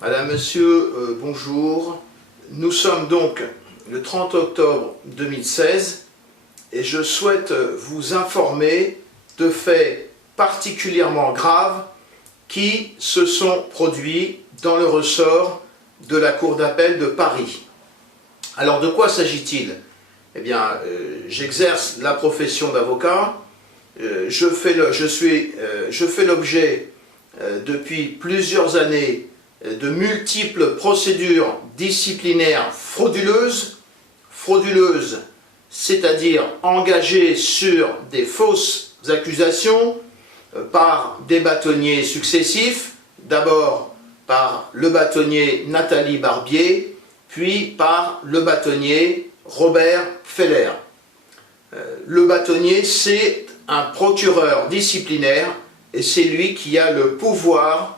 Madame, Monsieur, bonjour. Nous sommes donc le 30 octobre 2016 et je souhaite vous informer de faits particulièrement graves qui se sont produits dans le ressort de la Cour d'appel de Paris. Alors de quoi s'agit-il? Eh bien, j'exerce la profession d'avocat, je fais l'objet depuis plusieurs années de multiples procédures disciplinaires frauduleuses, c'est-à-dire engagées sur des fausses accusations par des bâtonniers successifs, d'abord par le bâtonnier Nathalie Barbier, puis par le bâtonnier Robert Feller. Le bâtonnier, c'est un procureur disciplinaire et c'est lui qui a le pouvoir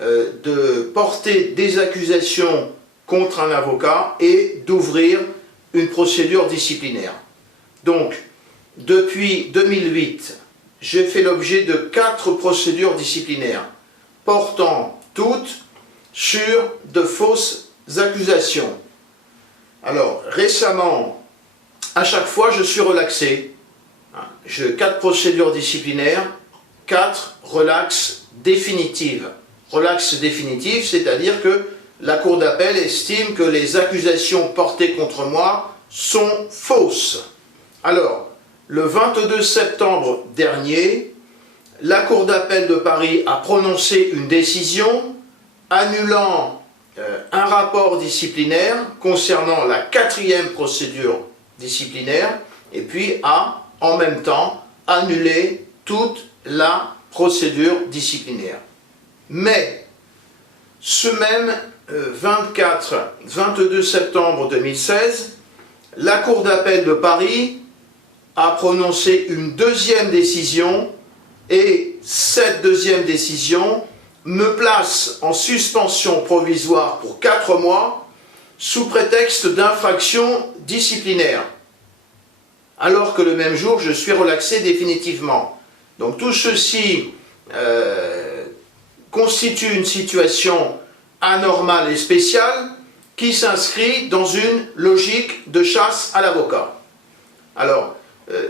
de porter des accusations contre un avocat et d'ouvrir une procédure disciplinaire. Donc, depuis 2008, j'ai fait l'objet de 4 procédures disciplinaires, portant toutes sur de fausses accusations. Alors, récemment, à chaque fois, je suis relaxé. J'ai 4 procédures disciplinaires, 4 relax définitives. Relax définitive, c'est-à-dire que la Cour d'appel estime que les accusations portées contre moi sont fausses. Alors, le 22 septembre dernier, la Cour d'appel de Paris a prononcé une décision annulant un rapport disciplinaire concernant la 4e procédure disciplinaire et puis a en même temps annulé toute la procédure disciplinaire. Mais ce même 22 septembre 2016, la Cour d'appel de Paris a prononcé une 2e décision et cette 2e décision me place en suspension provisoire pour 4 mois sous prétexte d'infraction disciplinaire, alors que le même jour je suis relaxé définitivement. Donc tout ceci constitue une situation anormale et spéciale qui s'inscrit dans une logique de chasse à l'avocat. Alors,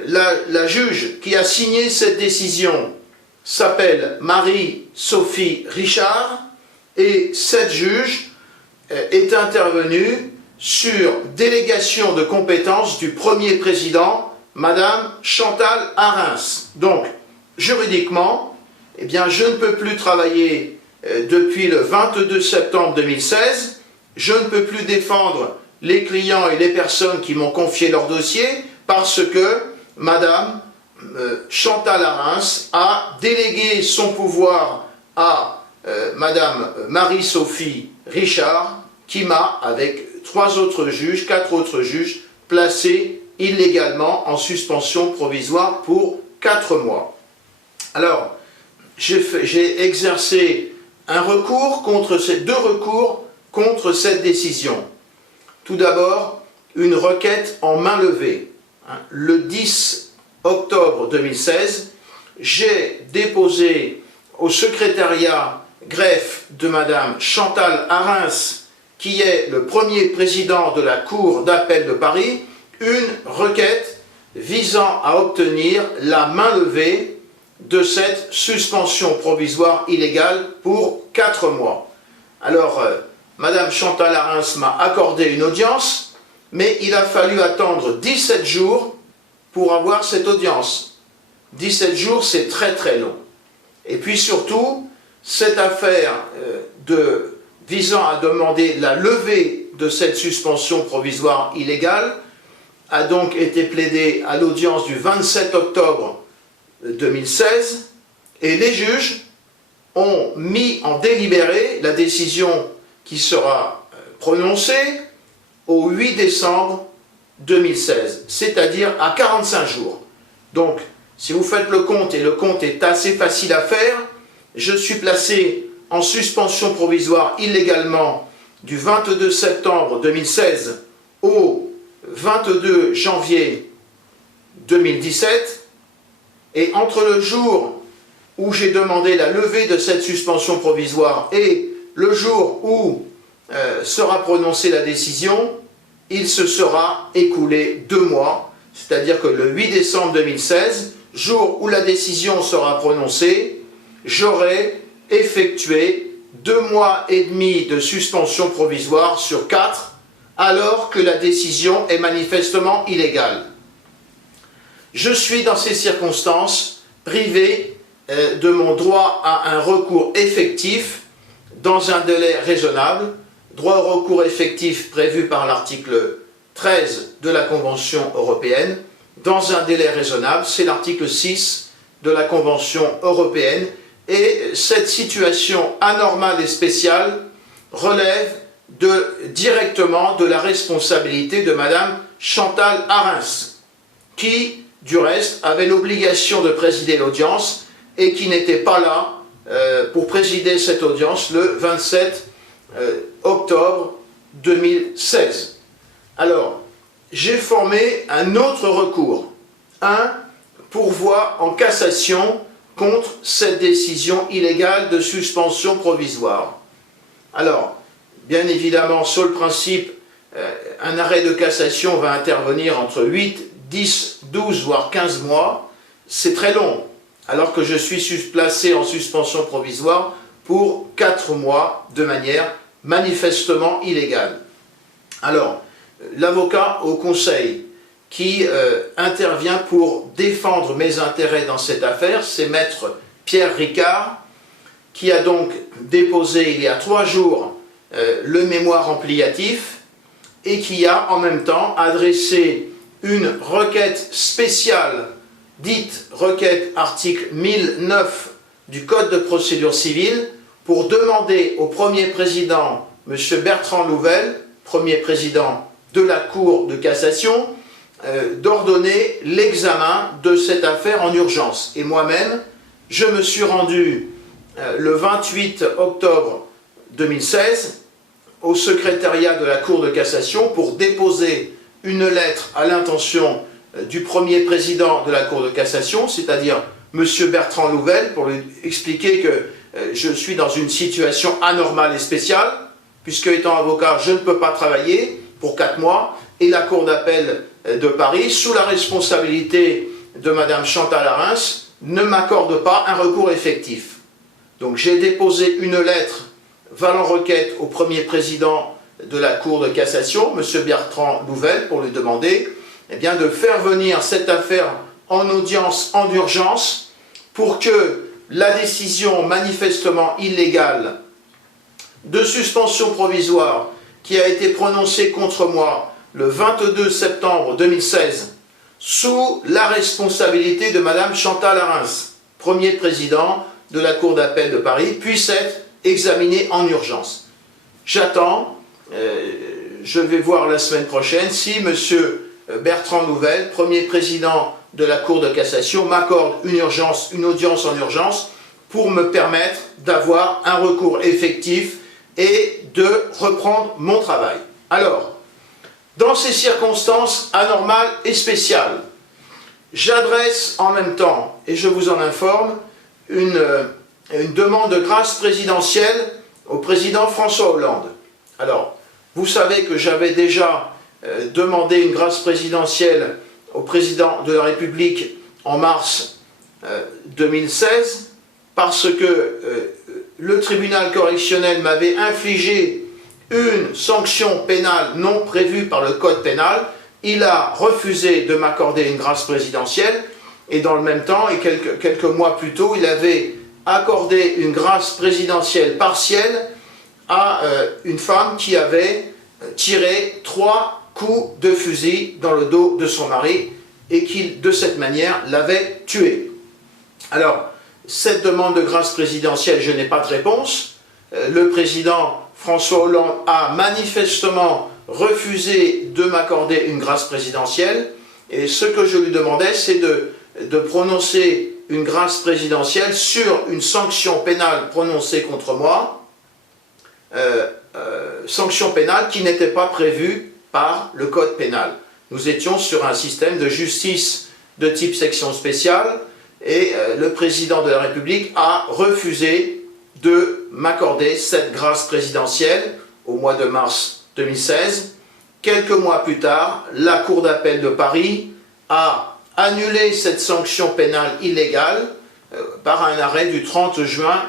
la juge qui a signé cette décision s'appelle Marie-Sophie Richard et cette juge est intervenue sur délégation de compétences du premier président, Madame Chantal Arens. Donc, juridiquement, eh bien, je ne peux plus travailler depuis le 22 septembre 2016, je ne peux plus défendre les clients et les personnes qui m'ont confié leur dossier parce que Madame Chantal Arens a délégué son pouvoir à Madame Marie-Sophie Richard qui m'a, avec 4 autres juges, placé illégalement en suspension provisoire pour 4 mois. Alors, j'ai exercé un recours contre ces 2 recours contre cette décision. Tout d'abord, une requête en main levée. Le 10 octobre 2016, j'ai déposé au secrétariat greffe de Madame Chantal Arens, qui est le premier président de la Cour d'appel de Paris, une requête visant à obtenir la main levée de cette suspension provisoire illégale pour 4 mois. Alors, Madame Chantal Arens m'a accordé une audience, mais il a fallu attendre 17 jours pour avoir cette audience. 17 jours, c'est très très long. Et puis surtout, cette affaire visant à demander la levée de cette suspension provisoire illégale a donc été plaidée à l'audience du 27 octobre 2016 et les juges ont mis en délibéré la décision qui sera prononcée au 8 décembre 2016, c'est-à-dire à 45 jours. Donc, si vous faites le compte, et le compte est assez facile à faire, je suis placé en suspension provisoire illégalement du 22 septembre 2016 au 22 janvier 2017, et entre le jour où j'ai demandé la levée de cette suspension provisoire et le jour où sera prononcée la décision, il se sera écoulé 2 mois, c'est-à-dire que le 8 décembre 2016, jour où la décision sera prononcée, j'aurai effectué 2 mois et demi de suspension provisoire sur 4, alors que la décision est manifestement illégale. Je suis dans ces circonstances privé de mon droit à un recours effectif dans un délai raisonnable, droit au recours effectif prévu par l'article 13 de la Convention européenne, dans un délai raisonnable, c'est l'article 6 de la Convention européenne, et cette situation anormale et spéciale relève directement de la responsabilité de Madame Chantal Arens, qui, du reste, avait l'obligation de présider l'audience et qui n'était pas là pour présider cette audience le 27 octobre 2016. Alors, j'ai formé un autre recours, un pourvoi en cassation contre cette décision illégale de suspension provisoire. Alors, bien évidemment, sur le principe, un arrêt de cassation va intervenir entre 8, 10, 12, voire 15 mois. C'est très long, alors que je suis placé en suspension provisoire pour 4 mois de manière manifestement illégale. Alors, l'avocat au conseil qui intervient pour défendre mes intérêts dans cette affaire, c'est maître Pierre Ricard, qui a donc déposé il y a 3 jours le mémoire ampliatif et qui a en même temps adressé une requête spéciale, dite requête article 1009 du Code de procédure civile, pour demander au premier président, M. Bertrand Louvel, premier président de la Cour de cassation, d'ordonner l'examen de cette affaire en urgence. Et moi-même, je me suis rendu le 28 octobre 2016 au secrétariat de la Cour de cassation pour déposer une lettre à l'intention du premier président de la Cour de cassation, c'est-à-dire M. Bertrand Louvel, pour lui expliquer que je suis dans une situation anormale et spéciale, puisque étant avocat, je ne peux pas travailler pour 4 mois, et la Cour d'appel de Paris, sous la responsabilité de Mme Chantal Arens, ne m'accorde pas un recours effectif. Donc j'ai déposé une lettre valant requête au premier président de la Cour de cassation, M. Bertrand Louvel, pour lui demander de faire venir cette affaire en audience en urgence pour que la décision manifestement illégale de suspension provisoire qui a été prononcée contre moi le 22 septembre 2016 sous la responsabilité de Mme Chantal Arens, premier président de la Cour d'appel de Paris, puisse être examinée en urgence. J'attends, je vais voir la semaine prochaine si M. Bertrand Louvel, premier président de la Cour de cassation, m'accorde une audience en urgence pour me permettre d'avoir un recours effectif et de reprendre mon travail. Alors, dans ces circonstances anormales et spéciales, j'adresse en même temps, et je vous en informe, une demande de grâce présidentielle au président François Hollande. Alors, vous savez que j'avais déjà demandé une grâce présidentielle au président de la République en mars 2016, parce que le tribunal correctionnel m'avait infligé une sanction pénale non prévue par le code pénal. Il a refusé de m'accorder une grâce présidentielle, et dans le même temps, et quelques mois plus tôt, il avait accordé une grâce présidentielle partielle à une femme qui avait tiré 3 coups de fusil dans le dos de son mari et qui, de cette manière, l'avait tué. Alors, cette demande de grâce présidentielle, je n'ai pas de réponse. Le président François Hollande a manifestement refusé de m'accorder une grâce présidentielle, et ce que je lui demandais, c'est de prononcer une grâce présidentielle sur une sanction pénale prononcée contre moi, sanction pénale qui n'était pas prévue par le code pénal. Nous étions sur un système de justice de type section spéciale, et le président de la République a refusé de m'accorder cette grâce présidentielle au mois de mars 2016. Quelques mois plus tard, la Cour d'appel de Paris a annulé cette sanction pénale illégale par un arrêt du 30 juin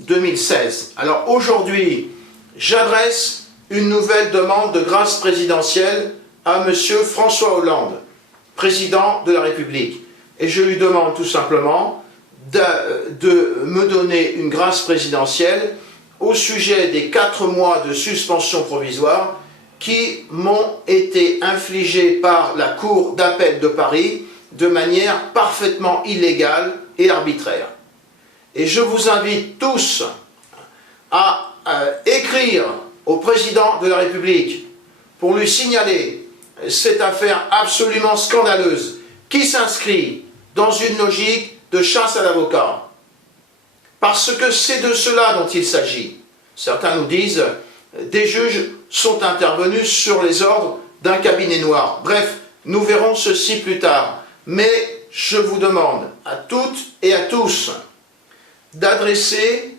2016. Alors aujourd'hui, j'adresse une nouvelle demande de grâce présidentielle à M. François Hollande, président de la République. Et je lui demande tout simplement de me donner une grâce présidentielle au sujet des 4 mois de suspension provisoire qui m'ont été infligés par la Cour d'appel de Paris de manière parfaitement illégale et arbitraire. Et je vous invite tous à écrire au président de la République pour lui signaler cette affaire absolument scandaleuse qui s'inscrit dans une logique de chasse à l'avocat. Parce que c'est de cela dont il s'agit. Certains nous disent des juges sont intervenus sur les ordres d'un cabinet noir. Bref, nous verrons ceci plus tard. Mais je vous demande à toutes et à tous d'adresser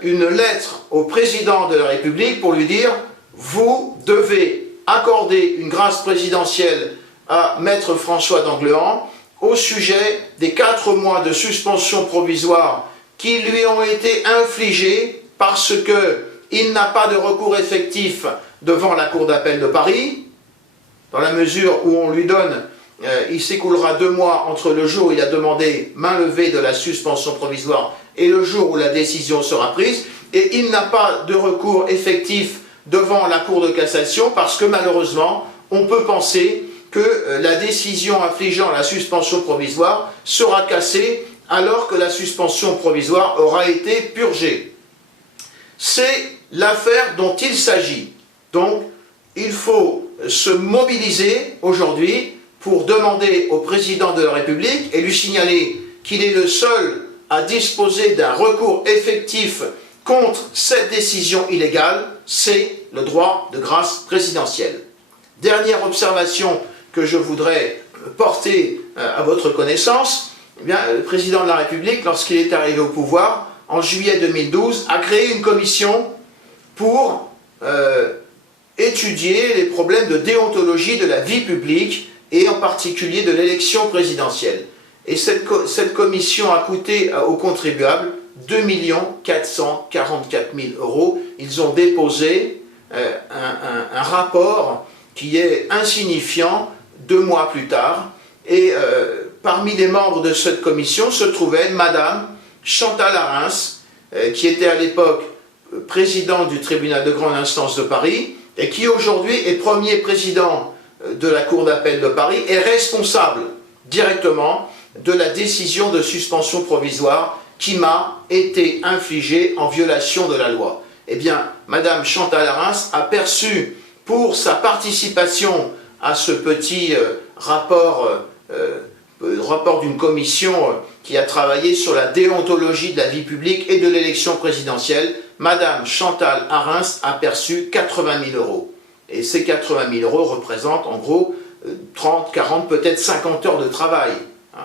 une lettre au président de la République pour lui dire « Vous devez accorder une grâce présidentielle à Maître François d'Anglehan au sujet des 4 mois de suspension provisoire qui lui ont été infligés parce qu'il n'a pas de recours effectif devant la Cour d'appel de Paris, dans la mesure où on lui donne, il s'écoulera 2 mois entre le jour où il a demandé main levée de la suspension provisoire et le jour où la décision sera prise, et il n'a pas de recours effectif devant la Cour de cassation parce que malheureusement, on peut penser que la décision infligeant la suspension provisoire sera cassée alors que la suspension provisoire aura été purgée. C'est l'affaire dont il s'agit. Donc, il faut se mobiliser aujourd'hui pour demander au président de la République et lui signaler qu'il est le seul à disposer d'un recours effectif contre cette décision illégale, c'est le droit de grâce présidentielle. Dernière observation que je voudrais porter à votre connaissance, eh bien, le président de la République, lorsqu'il est arrivé au pouvoir, en juillet 2012, a créé une commission pour étudier les problèmes de déontologie de la vie publique et en particulier de l'élection présidentielle. Et cette commission a coûté aux contribuables 2 444 000 €. Ils ont déposé un rapport qui est insignifiant 2 mois plus tard. Et parmi les membres de cette commission se trouvait Madame Chantal Arens, qui était à l'époque présidente du tribunal de grande instance de Paris et qui aujourd'hui est premier président de la Cour d'appel de Paris et responsable directement de la décision de suspension provisoire qui m'a été infligée en violation de la loi. Eh bien, Madame Chantal Arens a perçu pour sa participation à ce petit rapport d'une commission qui a travaillé sur la déontologie de la vie publique et de l'élection présidentielle, Madame Chantal Arens a perçu 80 000 €. Et ces 80 000 € représentent en gros 30, 40, peut-être 50 heures de travail. Hein.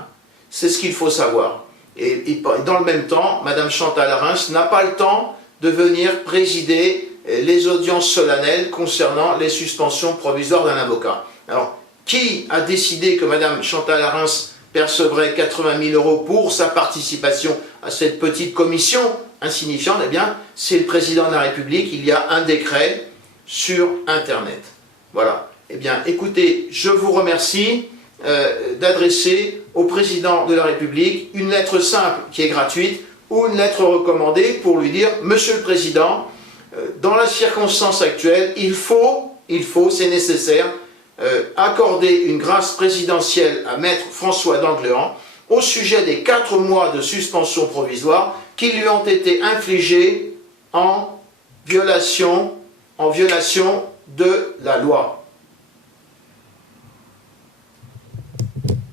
C'est ce qu'il faut savoir. Et dans le même temps, Madame Chantal Arens n'a pas le temps de venir présider les audiences solennelles concernant les suspensions provisoires d'un avocat. Alors, qui a décidé que Madame Chantal Arens percevrait 80 000 € pour sa participation à cette petite commission insignifiante? Eh bien, c'est le président de la République. Il y a un décret sur Internet. Voilà. Eh bien, écoutez, je vous remercie d'adresser au président de la République une lettre simple qui est gratuite ou une lettre recommandée pour lui dire « Monsieur le Président, dans la circonstance actuelle, il faut, c'est nécessaire, accorder une grâce présidentielle à Maître François d'Anglehan au sujet des 4 mois de suspension provisoire qui lui ont été infligés en violation de la loi. »